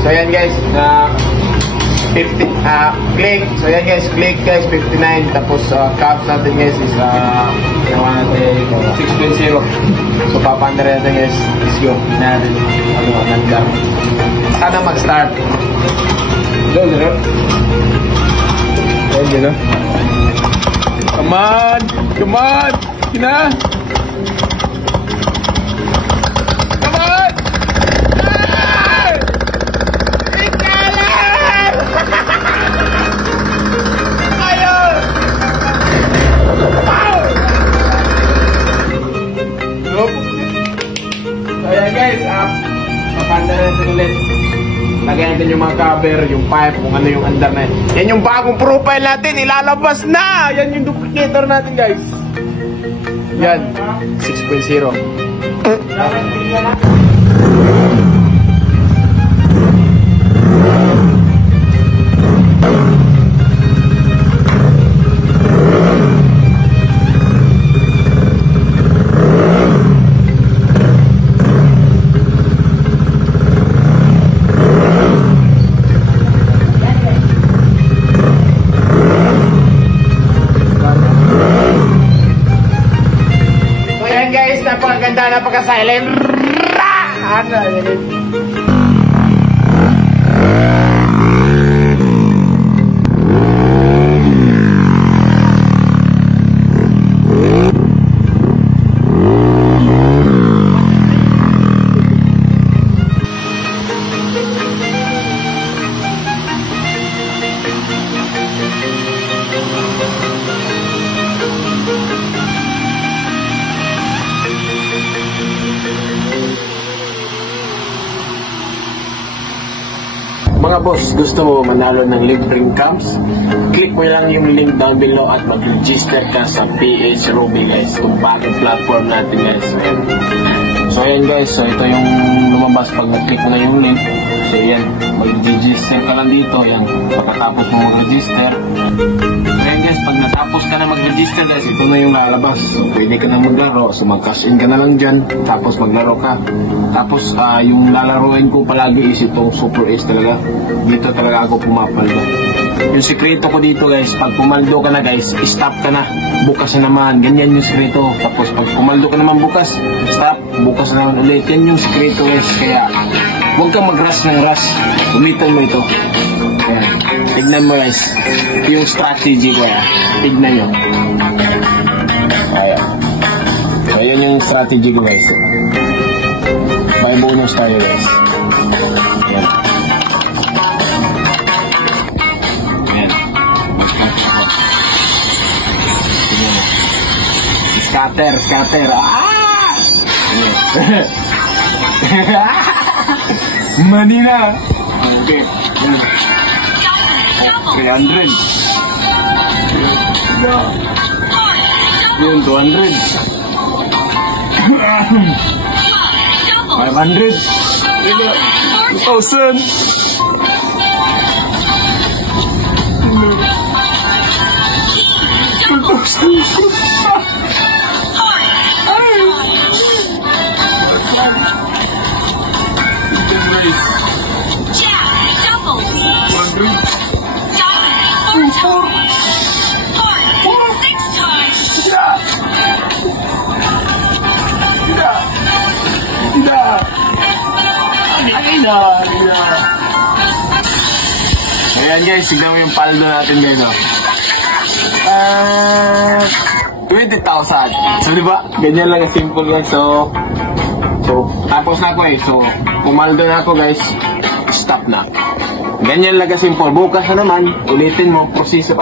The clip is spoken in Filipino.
So yan guys, na 50 click. So yan guys, click guys 59. Tapos cap natin guys is ginawa natin 6.0. So papanda rin natin guys. Let's go. Natin nandar. Sana mag-start. Go, go. Ayan yun, no? Come on! Come on! Kina! Come on! Ay! Ikalan! Ayaw! Wow! Nope. So ayan guys, papanda natin ulit. Lagyan natin yung mga cover, yung pipe, kung ano yung andar na yan. Yan yung bagong profile natin, ilalabas na! Yan yung duplicator natin guys. Yan, 6.0. Napakaganda, napaka-silent. Ano yun? Mga boss, gusto mo manalo ng libreng cams? Click mo lang yung link down below at mag-register ka sa PH Ruby guys, itong bagong platform natin guys. So ayan guys, so ito yung lumabas pag nag-click mo na yung link. So ayan, mag-register ka lang dito, yan, pagkatapos mo mag-register. So ayan guys, pag natapos ka na mag-register guys, ito na yung lalabas. So pwede ka na maglaro, so mag-cash in ka na lang dyan, tapos maglaro ka. Tapos yung lalaroin ko palagi is itong Super Ace talaga. Dito talaga ako pumapaldo. Yung sikreto ko dito guys, pag pumaldo ka na guys, stop ka na. Bukas na naman, ganyan yung sikreto. Tapos pag pumaldo ka naman bukas, stop, bukas na naman ulit. Yan yung sikreto guys, kaya huwag kang mag-rush ng rush. Ulitan mo ito. Ayan. Tignan mo guys, yung strategy ko ya. Tignan nyo. Ayan. Ayan yung strategy ko guys. May bonus tayo guys. Ayan. Ayan. Scatter, scatter. Ah! Money na. Okay. 300. Yun, 200. 500. 2,000. 2,000. Ayan guys, tignan mo yung paldo natin guys, no? 20,000. So diba, ganyan lang ang simple guys. So tapos na ako So pumaldo na ako guys, stop na. Ganyan lang ang simple. Bukas na naman, ulitin mo, proseso.